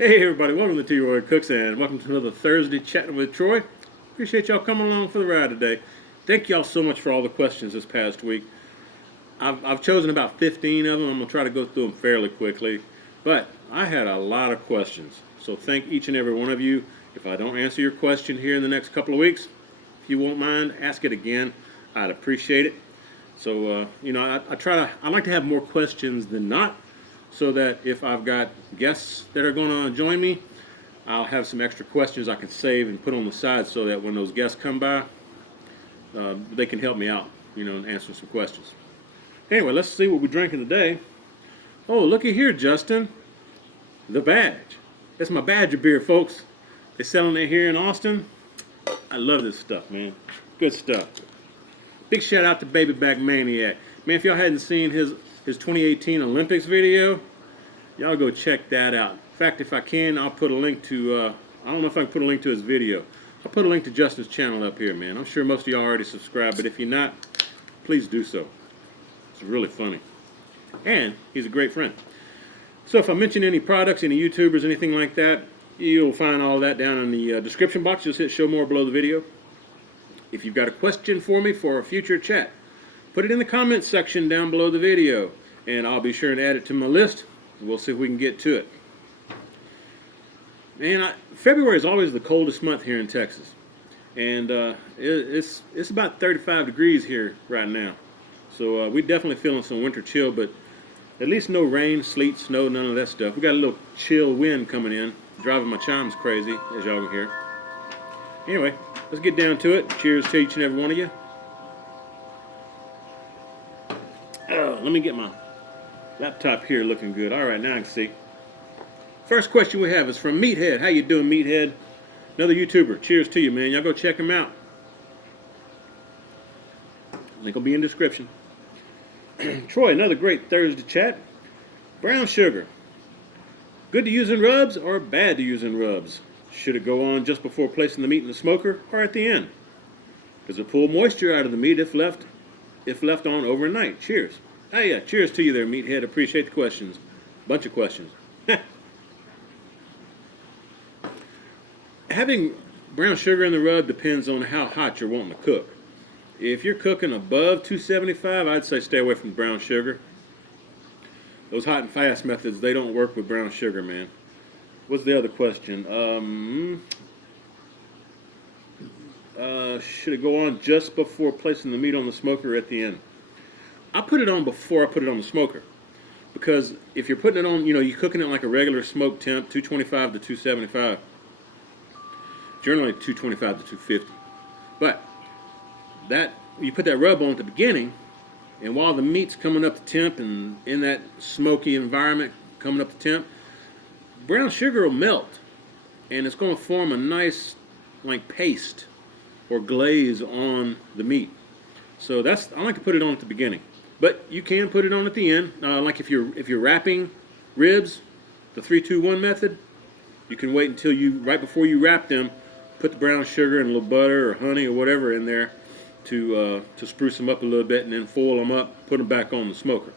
Hey everybody, welcome to T-Roy Cooks and welcome to another Thursday Chatting with Troy. Appreciate y'all coming along for the ride today. Thank y'all so much for all the questions this past week. I've chosen about 15 of them. I'm going to try to go through them fairly quickly. But I had a lot of questions. So thank each and every one of you. If I don't answer your question here in the next couple of weeks, if you won't mind, ask it again. I'd appreciate it. So, I like to have more questions than not, so that if I've got guests that are going to join me, I'll have some extra questions I can save and put on the side so that when those guests come by, they can help me out, and answer some questions. Anyway, let's see what we're drinking today. Oh, looky here, Justin. The Badge. That's my Badger beer, folks. They're selling it here in Austin. I love this stuff, man. Good stuff. Big shout out to Baby Back Maniac. Man, if y'all hadn't seen his 2018 Olympics video, y'all go check that out. In fact, if I can, I'll put a link to, I don't know if I can put a link to his video. I'll put a link to Justin's channel up here, man. I'm sure most of y'all already subscribed, but if you're not, please do so. It's really funny. And he's a great friend. So if I mention any products, any YouTubers, anything like that, you'll find all that down in the description box. Just hit show more below the video. If you've got a question for me for a future chat, put it in the comments section down below the video, and I'll be sure and add it to my list. We'll see if we can get to it. Man, February is always the coldest month here in Texas, and it's about 35 degrees here right now. So we're definitely feeling some winter chill, but at least no rain, sleet, snow, none of that stuff. We got a little chill wind coming in, driving my chimes crazy, as y'all can hear. Anyway, let's get down to it. Cheers to each and every one of you. Let me get my laptop here looking good. All right, now I can see. First question we have is from Meathead. How you doing, Meathead? Another YouTuber. Cheers to you, man. Y'all go check him out. Link will be in the description. Troy, another great Thursday chat. Brown sugar. Good to use in rubs or bad to use in rubs? Should it go on just before placing the meat in the smoker or at the end? Does it pull moisture out of the meat if left on overnight? Cheers. Oh yeah, cheers to you there, Meathead. Appreciate the questions. Bunch of questions. Having brown sugar in the rub depends on how hot you're wanting to cook. If you're cooking above 275, I'd say stay away from brown sugar. Those hot and fast methods, they don't work with brown sugar, man. What's the other question? Should it go on just before placing the meat on the smoker or at the end? I put it on before I put it on the smoker, because if you're putting it on, you're cooking it like a regular smoke temp, 225 to 275. Generally 225 to 250. But you put that rub on at the beginning, and while the meat's coming up to temp and in that smoky environment coming up to temp, brown sugar will melt, and it's going to form a nice like paste or glaze on the meat. So I like to put it on at the beginning. But you can put it on at the end. Like if you're wrapping ribs, the 3-2-1 method, you can wait until right before you wrap them, put the brown sugar and a little butter or honey or whatever in there to spruce them up a little bit, and then foil them up, put them back on the smoker.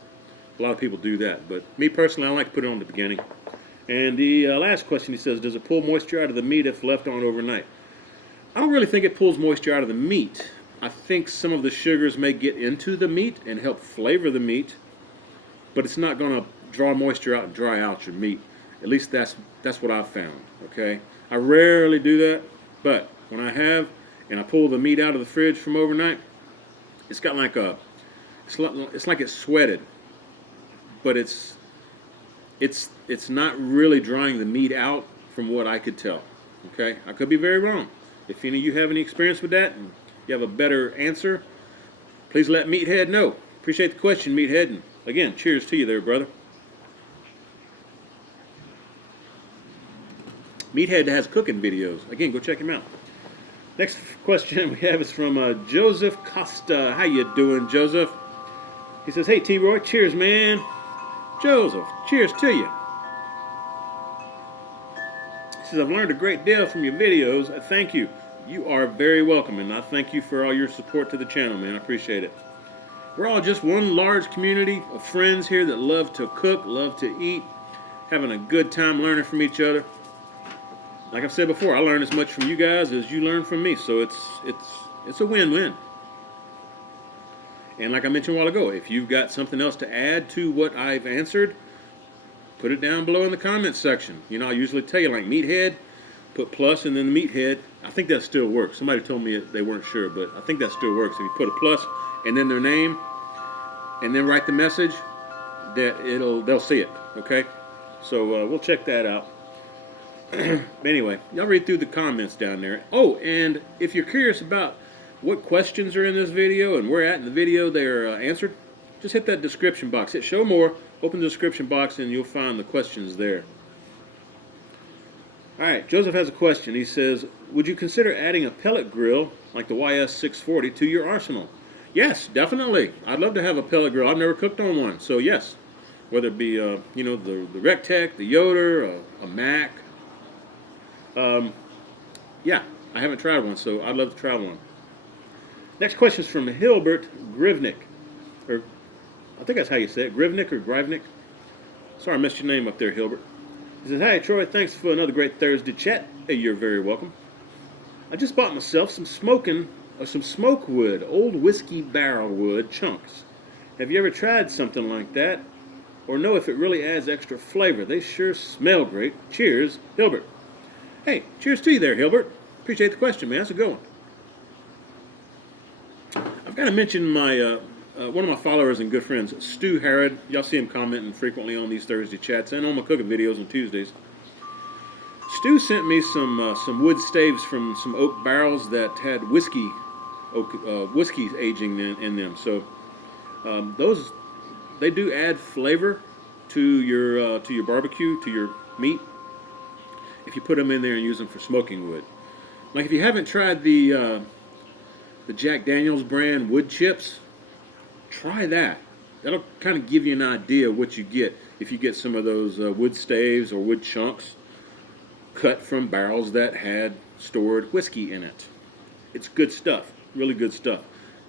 A lot of people do that, but me personally, I like to put it on at the beginning. And the last question, he says, does it pull moisture out of the meat if left on overnight? I don't really think it pulls moisture out of the meat. I think some of the sugars may get into the meat and help flavor the meat, but it's not going to draw moisture out and dry out your meat. At least that's what I've found, okay? I rarely do that, but when I have, and I pull the meat out of the fridge from overnight, it's got like it's like it's sweated, but it's not really drying the meat out from what I could tell, okay? I could be very wrong. If any of you have any experience with that and you have a better answer, please let Meathead know. Appreciate the question, Meathead. And again, cheers to you there, brother. Meathead has cooking videos. Again, go check him out. Next question we have is from Joseph Costa. How you doing, Joseph? He says, hey, T-Roy, cheers, man. Joseph, cheers to you. He says, I've learned a great deal from your videos. Thank you. You are very welcome, and I thank you for all your support to the channel, man. I appreciate it. We're all just one large community of friends here that love to cook, love to eat, having a good time learning from each other. Like I've said before, I learn as much from you guys as you learn from me, so it's a win-win. And like I mentioned a while ago, if you've got something else to add to what I've answered, put it down below in the comments section. You know, I usually tell you, like meathead, put plus and then the meathead. I think that still works. Somebody told me they weren't sure, but I think that still works. If you put a plus and then their name and then write the message, they'll see it. Okay, so we'll check that out. Anyway, y'all read through the comments down there. Oh, and if you're curious about what questions are in this video and where at in the video they're answered, just hit that description box. Hit show more, open the description box, and you'll find the questions there. Alright, Joseph has a question. He says, would you consider adding a pellet grill like the YS640 to your arsenal? Yes, definitely. I'd love to have a pellet grill. I've never cooked on one, so yes. Whether it be, you know, the Rectech, the Yoder, a Mac. Yeah, I haven't tried one, so I'd love to try one. Next question is from Hilbert Grivnik. Or, I think that's how you say it. Grivnik or Grivnik. Sorry I messed your name up there, Hilbert. He says, hi Troy, thanks for another great Thursday chat. Hey, you're very welcome. I just bought myself some smoke wood, old whiskey barrel wood chunks. Have you ever tried something like that? Or know if it really adds extra flavor? They sure smell great. Cheers, Hilbert. Hey, cheers to you there, Hilbert. Appreciate the question, man. That's a good one. I've got to mention my one of my followers and good friends, Stu Harrod. Y'all see him commenting frequently on these Thursday chats and on my cooking videos on Tuesdays. Stu sent me some wood staves from some oak barrels that had whiskey aging in them. So those, they do add flavor to your barbecue, to your meat, if you put them in there and use them for smoking wood. Like if you haven't tried the Jack Daniel's brand wood chips, try that. That'll kind of give you an idea of what you get if you get some of those wood staves or wood chunks cut from barrels that had stored whiskey in it. It's good stuff, really good stuff.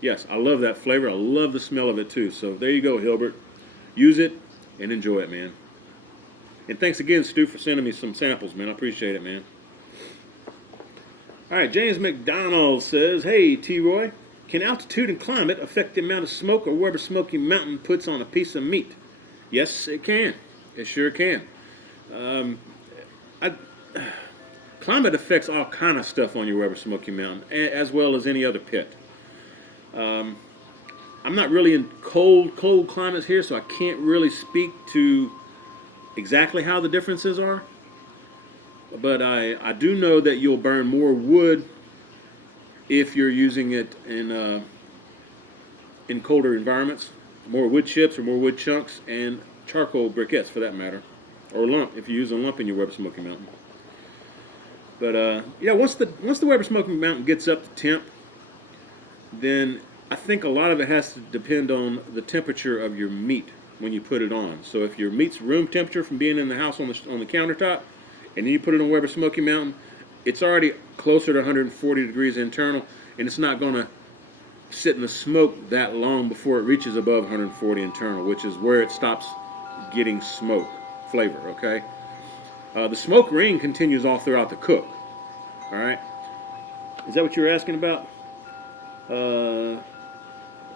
Yes, I love that flavor. I love the smell of it too. So there you go, Hilbert. Use it and enjoy it, man. And thanks again, Stu, for sending me some samples, man. I appreciate it, man. All right, James McDonald says, hey, T-Roy, can altitude and climate affect the amount of smoke a Weber Smokey Mountain puts on a piece of meat? Yes, it can. It sure can. Climate affects all kind of stuff on your Weber Smokey Mountain, as well as any other pit. I'm not really in cold climates here, so I can't really speak to exactly how the differences are. But I do know that you'll burn more wood if you're using it in colder environments. More wood chips or more wood chunks and charcoal briquettes for that matter. Or lump if you use a lump in your Weber Smokey Mountain. But yeah, once the Weber Smokey Mountain gets up to temp, then I think a lot of it has to depend on the temperature of your meat when you put it on. So if your meat's room temperature from being in the house on the countertop, and then you put it on Weber Smokey Mountain, it's already closer to 140 degrees internal, and it's not going to sit in the smoke that long before it reaches above 140 internal, which is where it stops getting smoke flavor, okay? The smoke ring continues all throughout the cook, all right? Is that what you were asking about?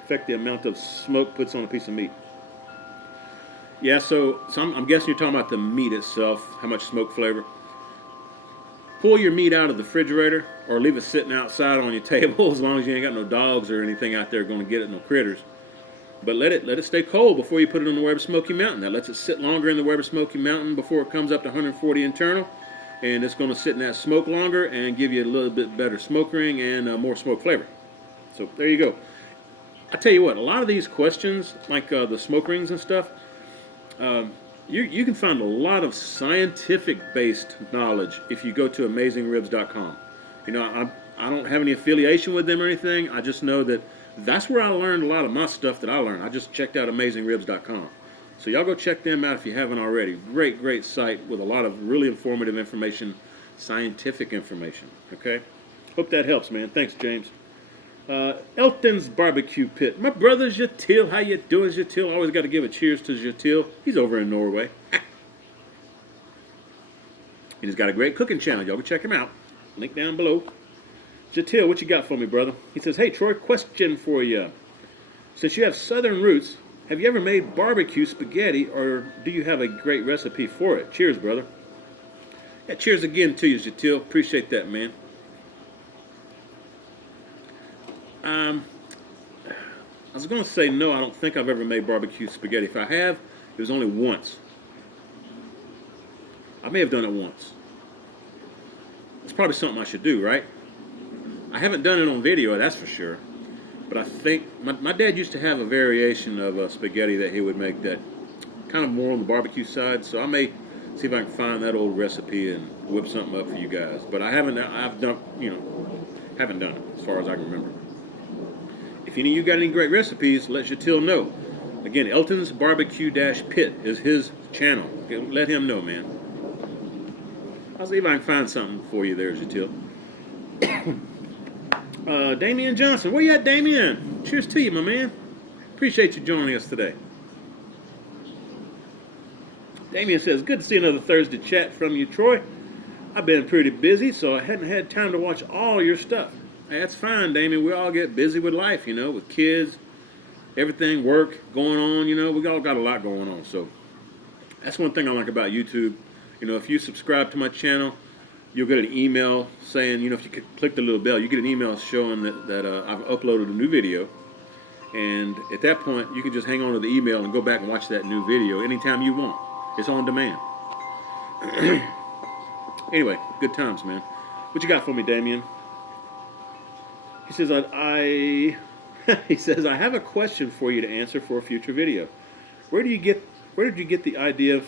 Affect the amount of smoke puts on a piece of meat. Yeah, so I'm guessing you're talking about the meat itself, how much smoke flavor. Pull your meat out of the refrigerator or leave it sitting outside on your table as long as you ain't got no dogs or anything out there going to get it, no critters. But let it stay cold before you put it on the Weber Smokey Mountain. That lets it sit longer in the Weber Smokey Mountain before it comes up to 140 internal. And it's going to sit in that smoke longer and give you a little bit better smoke ring and more smoke flavor. So there you go. I tell you what, a lot of these questions, like the smoke rings and stuff, you can find a lot of scientific-based knowledge if you go to AmazingRibs.com. You know, I don't have any affiliation with them or anything. I just know that that's where I learned a lot of my stuff that I learned. I just checked out AmazingRibs.com. So y'all go check them out if you haven't already. Great, great site with a lot of really informative information, scientific information. Okay? Hope that helps, man. Thanks, James. Elton's Barbecue Pit. My brother Jatil, how you doing, Jatil? Always got to give a cheers to Jatil. He's over in Norway. And he's got a great cooking channel. Y'all go check him out. Link down below. Jatil, what you got for me, brother? He says, hey, Troy, question for you. Since you have southern roots, have you ever made barbecue spaghetti, or do you have a great recipe for it? Cheers, brother. Yeah, cheers again to you, Jatil. Appreciate that, man. I was going to say no, I don't think I've ever made barbecue spaghetti. If I have, it was only once. I may have done it once. It's probably something I should do, right? I haven't done it on video, that's for sure. But I think my dad used to have a variation of spaghetti that he would make that kind of more on the barbecue side. So I may see if I can find that old recipe and whip something up for you guys. But I haven't. I've done, haven't done it as far as I can remember. If any of you got any great recipes, let Jatil know. Again, Elton's Barbecue-Pit is his channel. Let him know, man. I'll see if I can find something for you there, Jatil. Damian Johnson, where you at, Damian? Cheers to you, my man. Appreciate you joining us today. Damian says, good to see another Thursday chat from you, Troy. I've been pretty busy, so I hadn't had time to watch all your stuff. Hey, that's fine, Damian. We all get busy with life, with kids, everything, work going on, we all got a lot going on. So that's one thing I like about YouTube. If you subscribe to my channel, you'll get an email saying, if you click the little bell, you get an email showing that I've uploaded a new video. And at that point, you can just hang on to the email and go back and watch that new video anytime you want. It's on demand. Anyway, good times, man. What you got for me, Damien? He says, he says, I have a question for you to answer for a future video. Where did you get the idea of,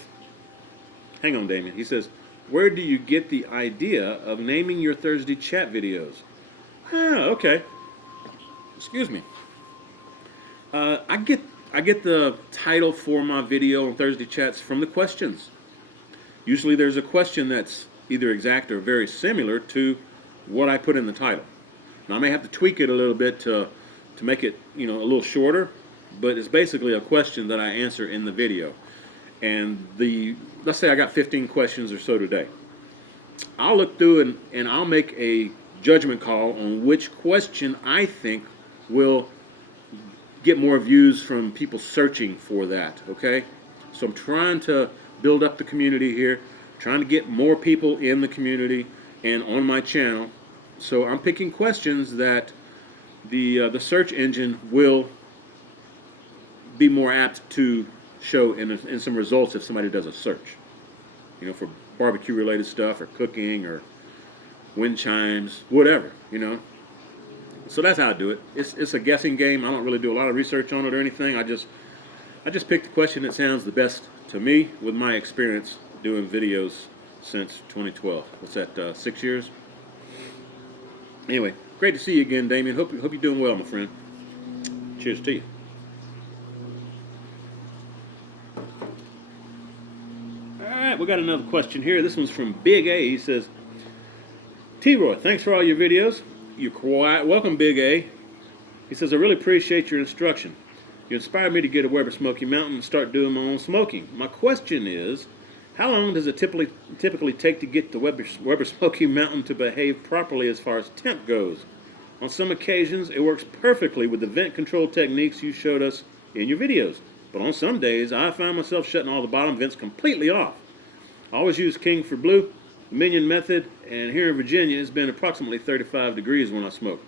hang on, Damien. He says, where do you get the idea of naming your Thursday chat videos? Ah, okay. Excuse me. I get the title for my video on Thursday chats from the questions. Usually there's a question that's either exact or very similar to what I put in the title. Now I may have to tweak it a little bit to make it, a little shorter, but it's basically a question that I answer in the video. And let's say I got 15 questions or so today. I'll look through and I'll make a judgment call on which question I think will get more views from people searching for that, okay? So I'm trying to build up the community here, trying to get more people in the community and on my channel. So I'm picking questions that the search engine will be more apt to show in some results if somebody does a search, for barbecue related stuff or cooking or wind chimes, whatever, So that's how I do it. It's a guessing game. I don't really do a lot of research on it or anything. I just pick the question that sounds the best to me with my experience doing videos since 2012. What's that, 6 years? Anyway, great to see you again, Damien. Hope you're doing well, my friend. Cheers to you. Alright, we got another question here. This one's from Big A. He says, T-Roy, thanks for all your videos. You're quite welcome, Big A. He says, I really appreciate your instruction. You inspired me to get a Weber Smokey Mountain and start doing my own smoking. My question is, how long does it typically take to get the Weber Smokey Mountain to behave properly as far as temp goes? On some occasions, it works perfectly with the vent control techniques you showed us in your videos. But on some days, I find myself shutting all the bottom vents completely off. I always use Kingsford Blue, the Minion method, and here in Virginia, it's been approximately 35 degrees when I smoke.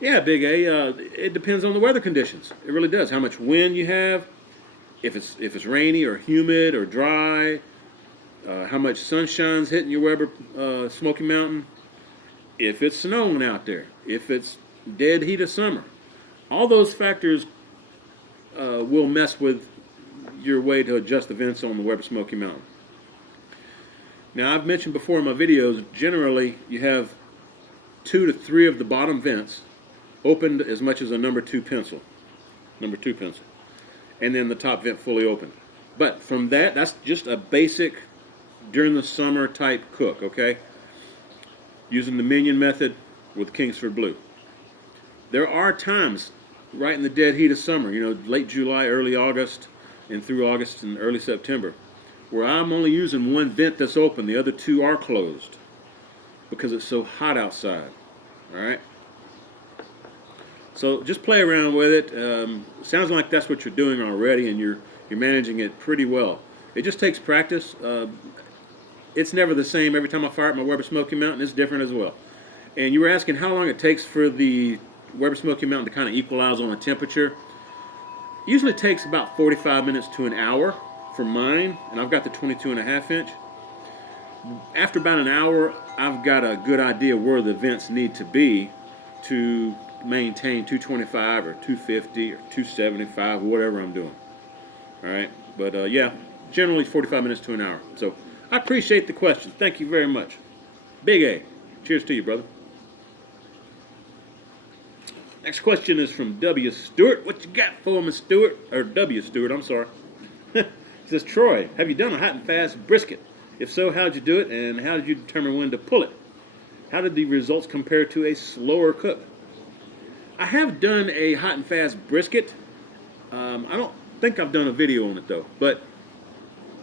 Yeah, Big A, it depends on the weather conditions. It really does. How much wind you have, if it's rainy or humid or dry, how much sunshine's hitting your Weber Smoky Mountain, if it's snowing out there, if it's dead heat of summer. All those factors will mess with your way to adjust the vents on the Weber Smoky Mountain. Now, I've mentioned before in my videos, generally you have 2 to 3 of the bottom vents opened as much as a number 2 pencil, and then the top vent fully open. But from that's just a basic during the summer type cook, okay? Using the Minion method with Kingsford Blue. There are times right in the dead heat of summer, late July, early August, and through August and early September, where I'm only using one vent that's open, the other two are closed because it's so hot outside. All right. So just play around with it. Sounds like that's what you're doing already, and you're managing it pretty well. It just takes practice. It's never the same every time I fire up my Weber Smokey Mountain. It's different as well. And you were asking how long it takes for the Weber Smokey Mountain to kind of equalize on a temperature. Usually it takes about 45 minutes to an hour for mine, and I've got the 22.5 inch. After about an hour, I've got a good idea where the vents need to be to maintain 225 or 250 or 275, whatever I'm doing. All right, but yeah, generally 45 minutes to an hour. So I appreciate the question. Thank you very much. Big A. Cheers to you, brother. Next question is from W. Stewart. What you got for me, Stewart? Or W. Stewart, I'm sorry. He says, Troy, have you done a hot and fast brisket? If so, how'd you do it, and how did you determine when to pull it? How did the results compare to a slower cook? I have done a hot and fast brisket. I don't think I've done a video on it, though. But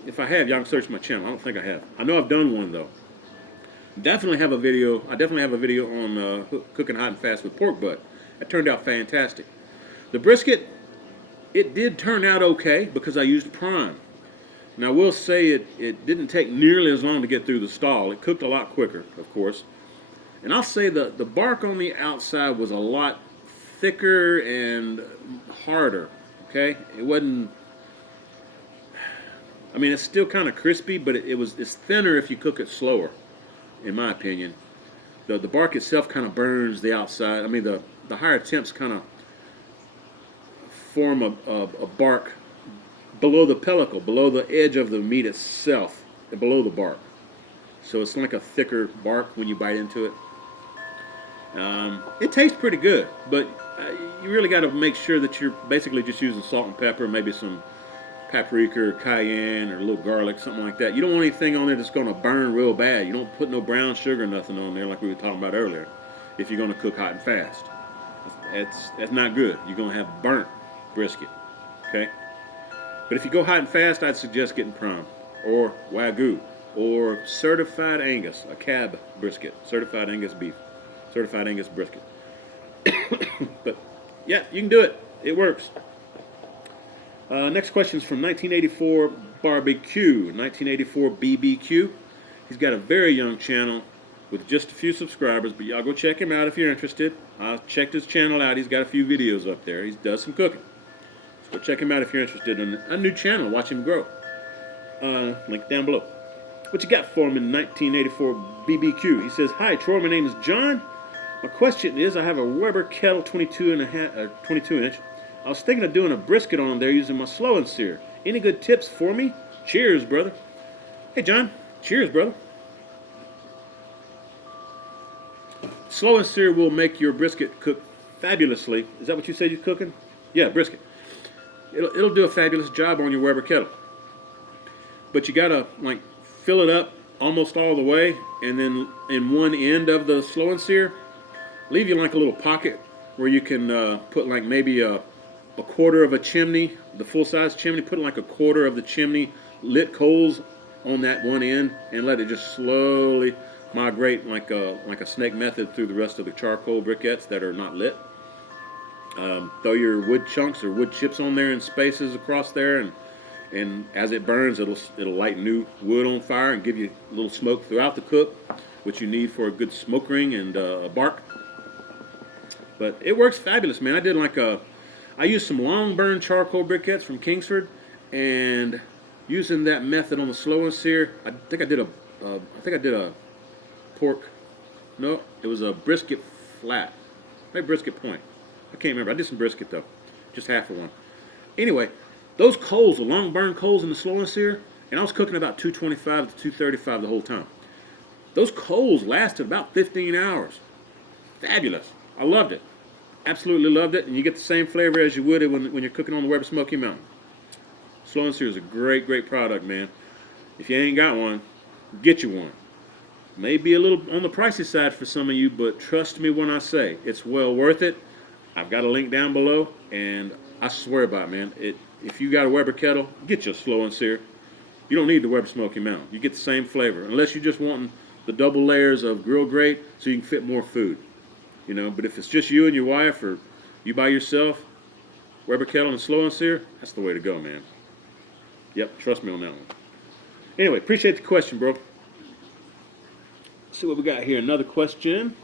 if I have, y'all can search my channel. I don't think I have. I know I've done one, though. Definitely have a video. I definitely have a video on cooking hot and fast with pork butt. It turned out fantastic. The brisket, it did turn out okay because I used prime. Now, I will say it didn't take nearly as long to get through the stall. It cooked a lot quicker, of course. And I'll say the bark on the outside was a lot thicker and harder, okay? It wasn't, I mean, it's still kind of crispy, but it's thinner if you cook it slower, in my opinion. The bark itself kind of burns the outside. I mean, the higher temps kind of form a bark below the pellicle, below the edge of the meat itself, and below the bark. So it's like a thicker bark when you bite into it. It tastes pretty good, but you really got to make sure that you're basically just using salt and pepper, maybe some paprika or cayenne or a little garlic, something like that. You don't want anything on there that's going to burn real bad. You don't put no brown sugar or nothing on there like we were talking about earlier if you're going to cook hot and fast. That's not good. You're going to have burnt brisket, okay? But if you go hot and fast, I'd suggest getting prime or Wagyu or certified Angus, a cab brisket, certified Angus beef, certified Angus brisket. But yeah, you can do it. It works. Next question is from 1984 Barbecue, 1984 BBQ. He's got a very young channel with just a few subscribers, but y'all go check him out if you're interested. I checked his channel out. He's got a few videos up there. He does some cooking. So go check him out if you're interested in a new channel. Watch him grow. Link down below. What you got for him in 1984 BBQ? He says, hi, Troy. My name is John. My question is, I have a Weber kettle 22 inch. I was thinking of doing a brisket on there using my Slow and Sear. Any good tips for me? Cheers, brother. Hey, John. Cheers, brother. Slow and Sear will make your brisket cook fabulously. Is that what you said you're cooking? Yeah, brisket. It'll do a fabulous job on your Weber kettle. But you gotta like fill it up almost all the way, and then in one end of the Slow and Sear, leave you like a little pocket where you can put like maybe a quarter of a chimney, the full-size chimney. Put like a quarter of the chimney lit coals on that one end, and let it just slowly migrate like a snake method through the rest of the charcoal briquettes that are not lit. Throw your wood chunks or wood chips on there in spaces across there, and as it burns, it'll light new wood on fire and give you a little smoke throughout the cook, which you need for a good smoke ring and a bark. But it works fabulous, man. I used some long burn charcoal briquettes from Kingsford, and using that method on the Slow and Sear, I think I did a pork. No, it was a brisket flat, maybe brisket point. I can't remember. I did some brisket though, just half of one. Anyway, those coals, the long burn coals in the Slow and Sear, and I was cooking about 225 to 235 the whole time. Those coals lasted about 15 hours. Fabulous. I loved it. Absolutely loved it, and you get the same flavor as you would when you're cooking on the Weber Smokey Mountain. Slow and Sear is a great, great product, man. If you ain't got one, get you one. May be a little on the pricey side for some of you, but trust me when I say it's well worth it. I've got a link down below, and I swear by it, man. If you got a Weber kettle, get your Slow and Sear. you don't need the Weber Smokey Mountain. You get the same flavor, unless you're just wanting the double layers of grill grate so you can fit more food. You know, but if it's just you and your wife or you by yourself, Weber kettle and Slow and Sear, that's the way to go, man. Yep, trust me on that one. Anyway, appreciate the question, bro. Let's see what we got here. Another question.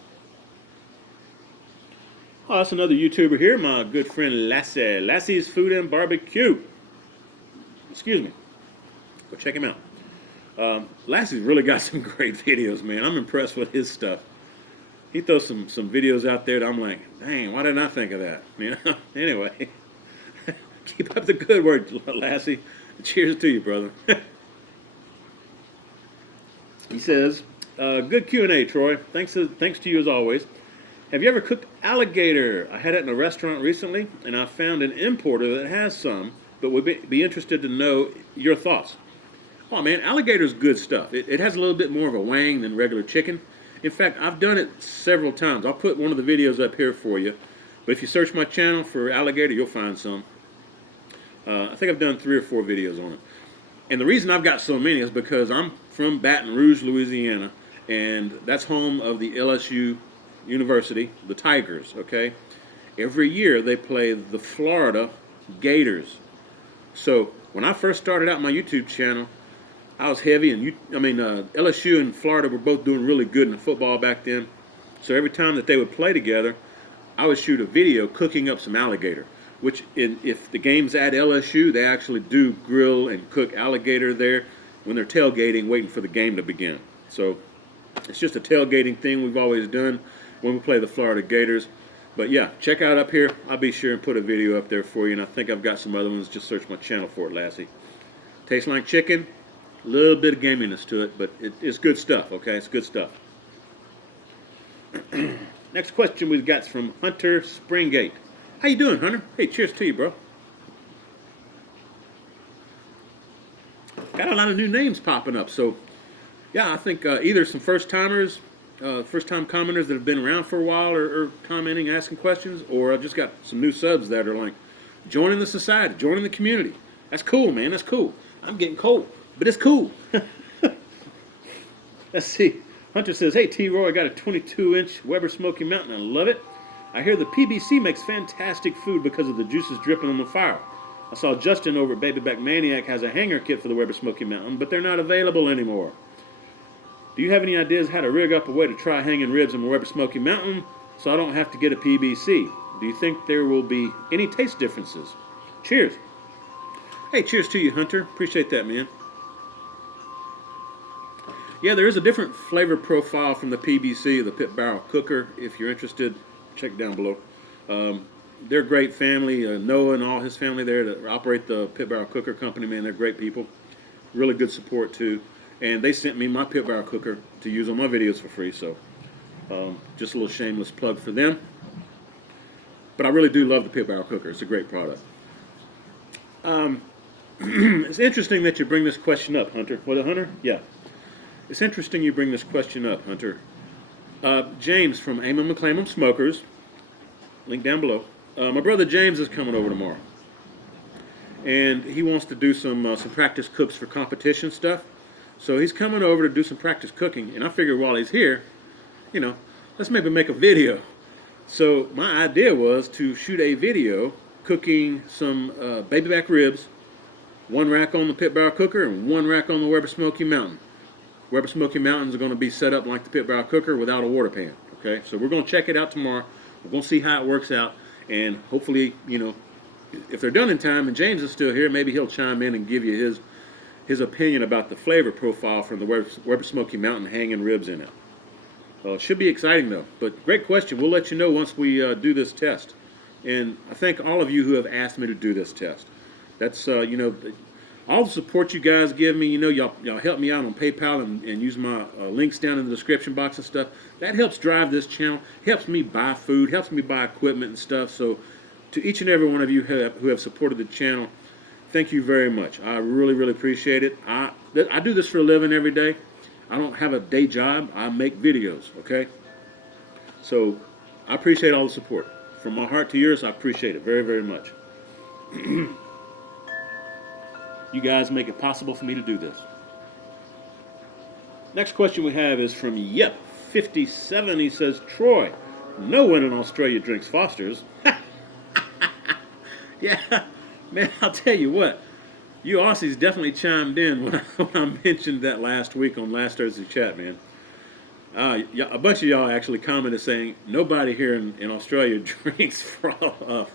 Oh, that's another YouTuber here, my good friend Lassie. Lassie's Food and Barbecue. Excuse me. Go check him out. Lassie's really got some great videos, man. I'm impressed with his stuff. He throws some videos out there that I'm like, dang, why didn't I think of that? You know? Anyway, keep up the good work, Lassie. Cheers to you, brother. He says, good Q&A, Troy. Thanks to you as always. Have you ever cooked alligator? I had it in a restaurant recently, and I found an importer that has some, but would be interested to know your thoughts. Oh, man, alligator's good stuff. It has a little bit more of a wang than regular chicken. In fact, I've done it several times. I'll put one of the videos up here for you. But if you search my channel for alligator, you'll find some. I think I've done 3 or 4 videos on it. And the reason I've got so many is because I'm from Baton Rouge, Louisiana, and that's home of the LSU University, the Tigers, okay? Every year they play the Florida Gators. So when I first started out my YouTube channel, I was heavy, and LSU and Florida were both doing really good in football back then. So every time that they would play together, I would shoot a video cooking up some alligator, which if the game's at LSU, they actually do grill and cook alligator there when they're tailgating, waiting for the game to begin. So it's just a tailgating thing we've always done when we play the Florida Gators. But yeah, check out up here. I'll be sure and put a video up there for you, and I think I've got some other ones. Just search my channel for it, Lassie. Tastes like chicken, a little bit of gaminess to it, but it's good stuff, okay? It's good stuff. Next question we've got from Hunter Springgate. How you doing, Hunter? Hey, cheers to you, bro. Got a lot of new names popping up, so yeah, I think either some first-timers, first-time commenters that have been around for a while or commenting, asking questions, or I've just got some new subs that are like joining the society, joining the community. That's cool, man. That's cool. I'm getting cold, but it's cool. Let's see. Hunter says, hey, T-Roy, I got a 22-inch Weber Smokey Mountain. I love it. I hear the PBC makes fantastic food because of the juices dripping on the fire. I saw Justin over at Baby Back Maniac has a hanger kit for the Weber Smokey Mountain, but they're not available anymore. Do you have any ideas how to rig up a way to try hanging ribs in the Weber Smokey Mountain so I don't have to get a PBC? Do you think there will be any taste differences? Cheers. Hey, cheers to you, Hunter. Appreciate that, man. Yeah, there is a different flavor profile from the PBC, the Pit Barrel Cooker. If you're interested, check down below. They're a great family. Noah and all his family there that operate the Pit Barrel Cooker company, man, they're great people. Really good support, too. And they sent me my Pit Barrel Cooker to use on my videos for free, so just a little shameless plug for them. But I really do love the Pit Barrel Cooker. It's a great product. It's interesting that you bring this question up, Hunter. Was it Hunter? Yeah. It's interesting you bring this question up, Hunter. James from Aim 'em and Claim 'em Smokers, link down below. My brother James is coming over tomorrow, and he wants to do some practice cooks for competition stuff. So he's coming over to do some practice cooking, and I figured while he's here, you know, let's maybe make a video. So my idea was to shoot a video cooking some baby back ribs, one rack on the Pit Barrel Cooker and one rack on the Weber Smokey Mountain. Weber Smokey Mountains are going to be set up like the Pit Barrel Cooker without a water pan. Okay, so we're going to check it out tomorrow. We're going to see how it works out, and hopefully, you know, if they're done in time, and James is still here, maybe he'll chime in and give you his opinion about the flavor profile from the Weber Smokey Mountain hanging ribs in it. It should be exciting though. But great question. We'll let you know once we do this test. And I thank all of you who have asked me to do this test. That's you know, all the support you guys give me. You know, y'all help me out on PayPal and use my links down in the description box and stuff. That helps drive this channel. Helps me buy food. Helps me buy equipment and stuff. So to each and every one of you who have supported the channel, thank you very much. I really, really appreciate it. I do this for a living every day. I don't have a day job. I make videos, okay? So I appreciate all the support. From my heart to yours, I appreciate it very, very much. You guys make it possible for me to do this. Next question we have is from Yep57. He says, Troy, no one in Australia drinks Foster's. Yeah, man, I'll tell you what. You Aussies definitely chimed in when I mentioned that last week on last Thursday's chat, man. A bunch of y'all actually commented saying nobody here in Australia drinks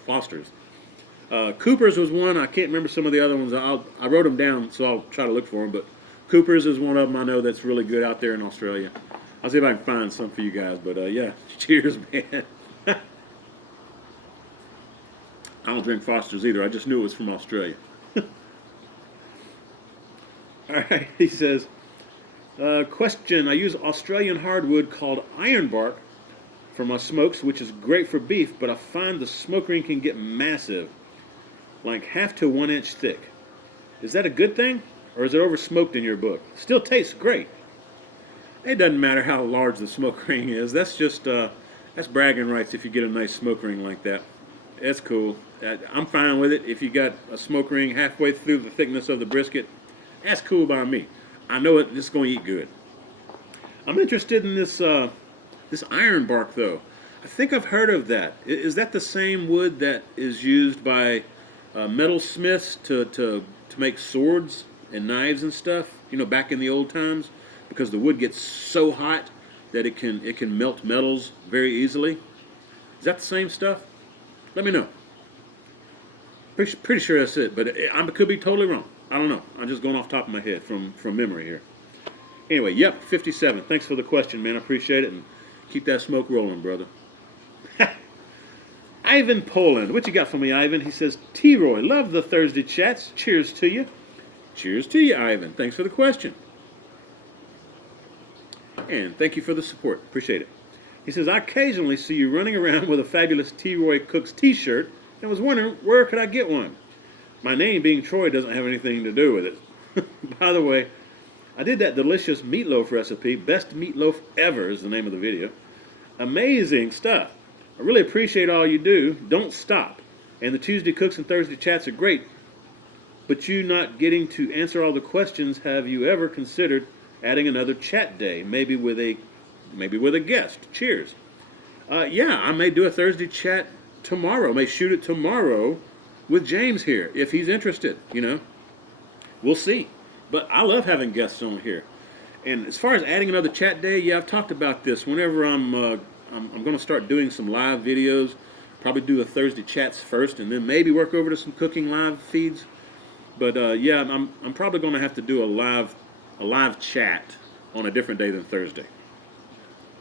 Foster's. Cooper's was one. I can't remember some of the other ones. I wrote them down, so I'll try to look for them. But Cooper's is one of them I know that's really good out there in Australia. I'll see if I can find some for you guys. But yeah, cheers, man. I don't drink Foster's either. I just knew it was from Australia. All right, he says, question, I use Australian hardwood called ironbark for my smokes, which is great for beef, but I find the smoke ring can get massive, like half to 1 inch thick. Is that a good thing, or is it over smoked in your book? Still tastes great. It doesn't matter how large the smoke ring is. That's just, that's bragging rights if you get a nice smoke ring like that. It's cool. I'm fine with it. If you got a smoke ring halfway through the thickness of the brisket, that's cool by me. I know it's going to eat good. I'm interested in this this iron bark, though. I think I've heard of that. Is that the same wood that is used by metalsmiths to make swords and knives and stuff? You know, back in the old times, because the wood gets so hot that it can melt metals very easily. Is that the same stuff? Let me know. Pretty sure that's it, but I could be totally wrong. I don't know. I'm just going off the top of my head from memory here. Anyway, yep, 57. Thanks for the question, man. I appreciate it, and keep that smoke rolling, brother. Ivan Poland. What you got for me, Ivan? He says, T-Roy, love the Thursday chats. Cheers to you. Cheers to you, Ivan. Thanks for the question. And thank you for the support. Appreciate it. He says, I occasionally see you running around with a fabulous T-Roy Cooks t-shirt and was wondering where could I get one. My name being Troy doesn't have anything to do with it. By the way, I did that delicious meatloaf recipe. Best meatloaf ever is the name of the video. Amazing stuff. I really appreciate all you do. Don't stop. And the Tuesday Cooks and Thursday chats are great. But you not getting to answer all the questions, have you ever considered adding another chat day? Maybe with a guest. Cheers. Yeah, I may do a Thursday chat tomorrow. I may shoot it tomorrow with James here, if he's interested, you know. We'll see. But I love having guests on here. And as far as adding another chat day, yeah, I've talked about this. Whenever I'm going to start doing some live videos, probably do a Thursday chats first, and then maybe work over to some cooking live feeds. But yeah, I'm probably going to have to do a live chat on a different day than Thursday.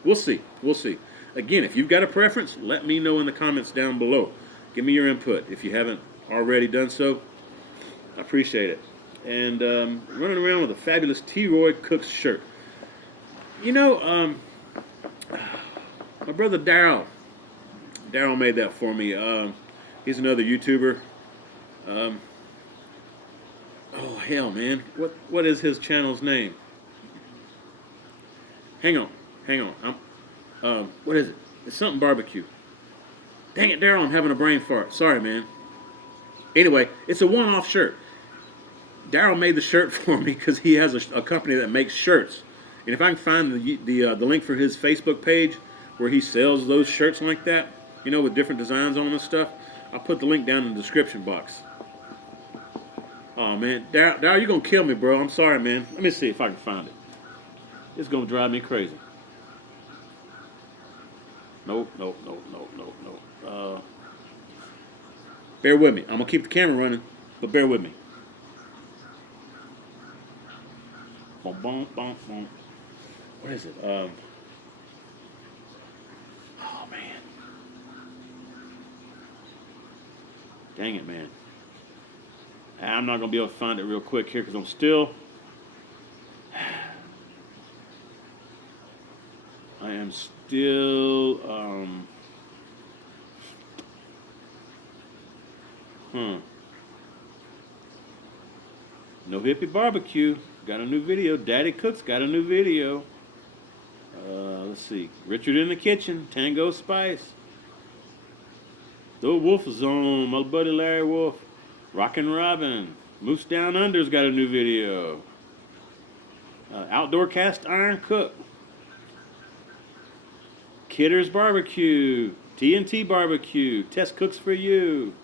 We'll see. We'll see. Again, if you've got a preference, let me know in the comments down below. Give me your input if you haven't already done so. I appreciate it. And running around with a fabulous T-Roy Cooks shirt. You know, my brother Daryl made that for me. He's another YouTuber. Oh hell, man! What is his channel's name? Hang on. What is it? It's something barbecue. Dang it, Daryl! I'm having a brain fart. Sorry, man. Anyway, it's a one-off shirt. Daryl made the shirt for me because he has a company that makes shirts. And if I can find the link for his Facebook page where he sells those shirts like that, you know, with different designs on them and stuff, I'll put the link down in the description box. Oh, man. Daryl, you're going to kill me, bro. I'm sorry, man. Let me see if I can find it. It's going to drive me crazy. Nope. Bear with me. I'm going to keep the camera running, but bear with me. Boom, boom, boom, boom. What is it? Oh, man. Dang it, man. I'm not going to be able to find it real quick here because I'm still... I am still... No Hippie Barbecue. Got a new video. Daddy Cooks got a new video. Let's see. Richard in the Kitchen. Tango Spice. The Wolf Zone. My buddy Larry Wolf. Rockin' Robin. Moose Down Under's got a new video. Outdoor Cast Iron Cook. Kidder's Barbecue. TNT Barbecue. Test Cooks for You.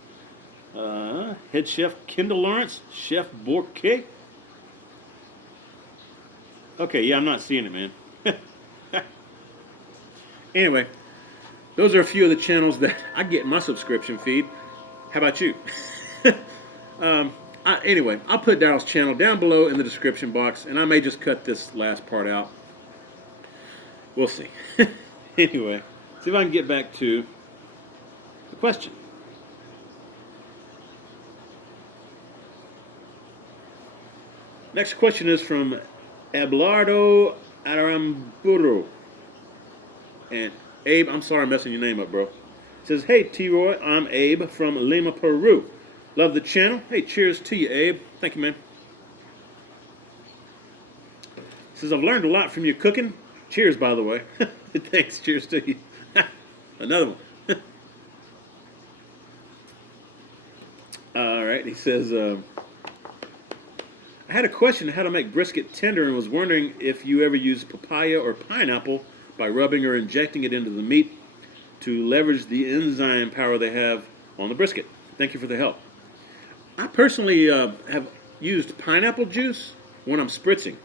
Head Chef Kendall Lawrence. Chef Borke. Okay, yeah, I'm not seeing it, man. Anyway, those are a few of the channels that I get in my subscription feed. How about you? Anyway, I'll put Daryl's channel down below in the description box, and I may just cut this last part out. We'll see. Anyway, see if I can get back to the question. Next question is from Abelardo Aramburu. And Abe, I'm sorry I'm messing your name up, bro. It says, hey, T-Roy, I'm Abe from Lima, Peru. Love the channel. Hey, cheers to you, Abe. Thank you, man. It says, I've learned a lot from your cooking. Cheers, by the way. Thanks, cheers to you. Another one. All right, he says, I had a question on how to make brisket tender and was wondering if you ever use papaya or pineapple by rubbing or injecting it into the meat to leverage the enzyme power they have on the brisket. Thank you for the help. I personally have used pineapple juice when I'm spritzing.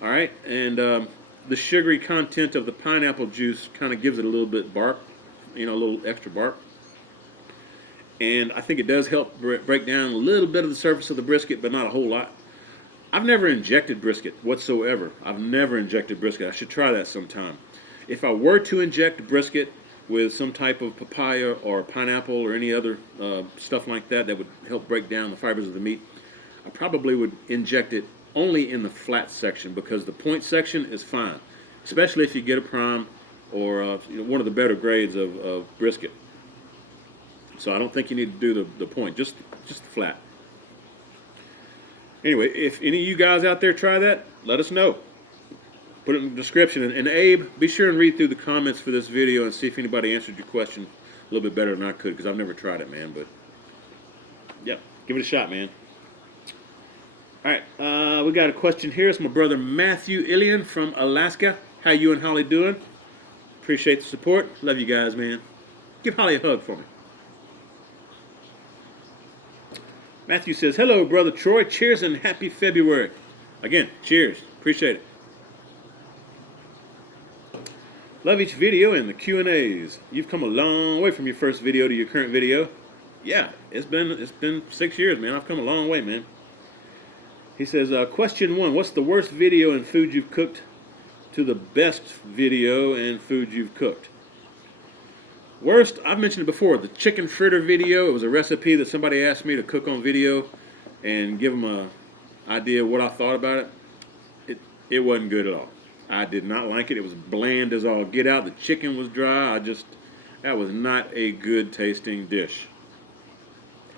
All right, and the sugary content of the pineapple juice kind of gives it a little bit bark, a little extra bark. And I think it does help break down a little bit of the surface of the brisket, but not a whole lot. I've never injected brisket whatsoever. I've never injected brisket. I should try that sometime. If I were to inject brisket with some type of papaya or pineapple or any other stuff like that that would help break down the fibers of the meat, I probably would inject it only in the flat section, because the point section is fine, especially if you get a prime or one of the better grades of brisket. So I don't think you need to do the point, just the flat. Anyway, if any of you guys out there try that, let us know. Put it in the description. And Abe, be sure and read through the comments for this video and see if anybody answered your question a little bit better than I could, because I've never tried it, man. But yeah, give it a shot, man. All right, we got a question here. It's my brother Matthew Ilian from Alaska. How you and Holly doing? Appreciate the support. Love you guys, man. Give Holly a hug for me. Matthew says, hello, Brother Troy. Cheers and happy February. Again, cheers. Appreciate it. Love each video and the Q&As. You've come a long way from your first video to your current video. Yeah, it's been 6 years, man. I've come a long way, man. He says, question 1, what's the worst video and food you've cooked to the best video and food you've cooked? Worst, I've mentioned it before, the chicken fritter video. It was a recipe that somebody asked me to cook on video and give them an idea of what I thought about it. It wasn't good at all. I did not like it. It was bland as all get out. The chicken was dry. That was not a good tasting dish.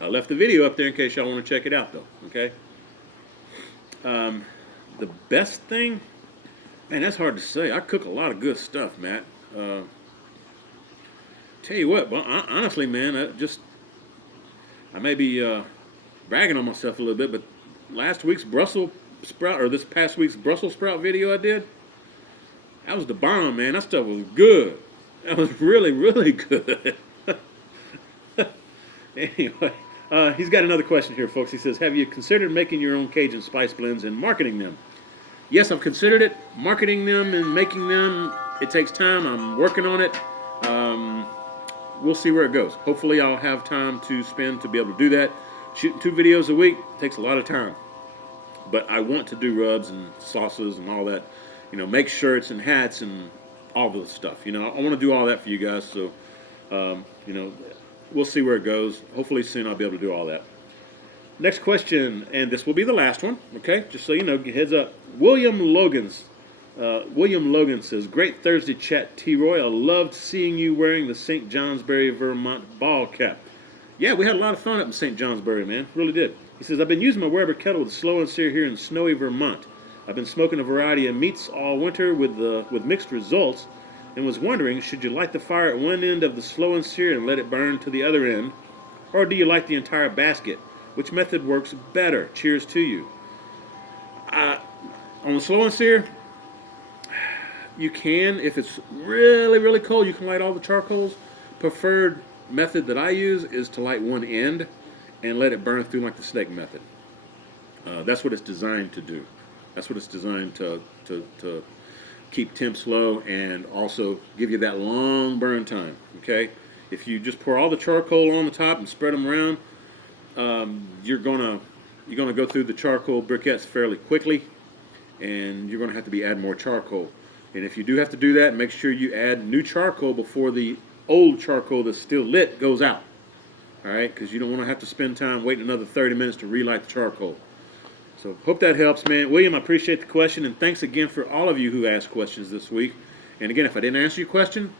I left the video up there in case y'all want to check it out, though. Okay. The best thing, man, that's hard to say. I cook a lot of good stuff, Matt. Tell you what, well, honestly, man, I may be bragging on myself a little bit, but last week's Brussels sprout, or this past week's Brussels sprout video I did, that was the bomb, man. That stuff was good. That was really, really good. Anyway, he's got another question here, folks. He says, have you considered making your own Cajun spice blends and marketing them? Yes, I've considered it. Marketing them and making them, it takes time. I'm working on it. We'll see where it goes. Hopefully I'll have time to spend to be able to do that. Shooting 2 videos a week takes a lot of time. But I want to do rubs and sauces and all that. Make shirts and hats and all the stuff. I want to do all that for you guys. So, we'll see where it goes. Hopefully soon I'll be able to do all that. Next question, and this will be the last one, okay? Just so you know, heads up. William Logan says, great Thursday chat, T-Roy. I loved seeing you wearing the St. Johnsbury, Vermont ball cap. Yeah, we had a lot of fun up in St. Johnsbury, man. Really did. He says, I've been using my Weber kettle with Slow and Sear here in snowy Vermont. I've been smoking a variety of meats all winter with mixed results, and was wondering, should you light the fire at one end of the Slow and Sear and let it burn to the other end, or do you light the entire basket Which method works better? Cheers to you. On the slow and sear, you can, if it's really, really cold, you can light all the charcoals. Preferred method that I use is to light one end and let it burn through like the snake method. That's what it's designed to do. That's what it's designed to keep temps low and also give you that long burn time. Okay, if you just pour all the charcoal on the top and spread them around, you're gonna go through the charcoal briquettes fairly quickly, and you're gonna have to be adding more charcoal. And if you do have to do that, make sure you add new charcoal before the old charcoal that's still lit goes out. All right, because you don't want to have to spend time waiting another 30 minutes to relight the charcoal. So hope that helps, man. William, I appreciate the question, and thanks again for all of you who asked questions this week. And again, if I didn't answer your question,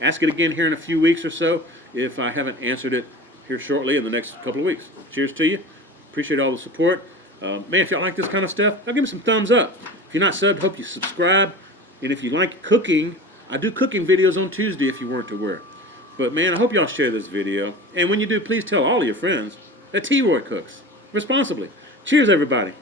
ask it again here in a few weeks or so if I haven't answered it here shortly in the next couple of weeks. Cheers to you. Appreciate all the support. Man, if y'all like this kind of stuff, I'll give me some thumbs up. If you're not subbed, hope you subscribe. And if you like cooking, I do cooking videos on Tuesday if you weren't aware. But man, I hope y'all share this video. And when you do, please tell all of your friends that T-Roy cooks responsibly. Cheers, everybody.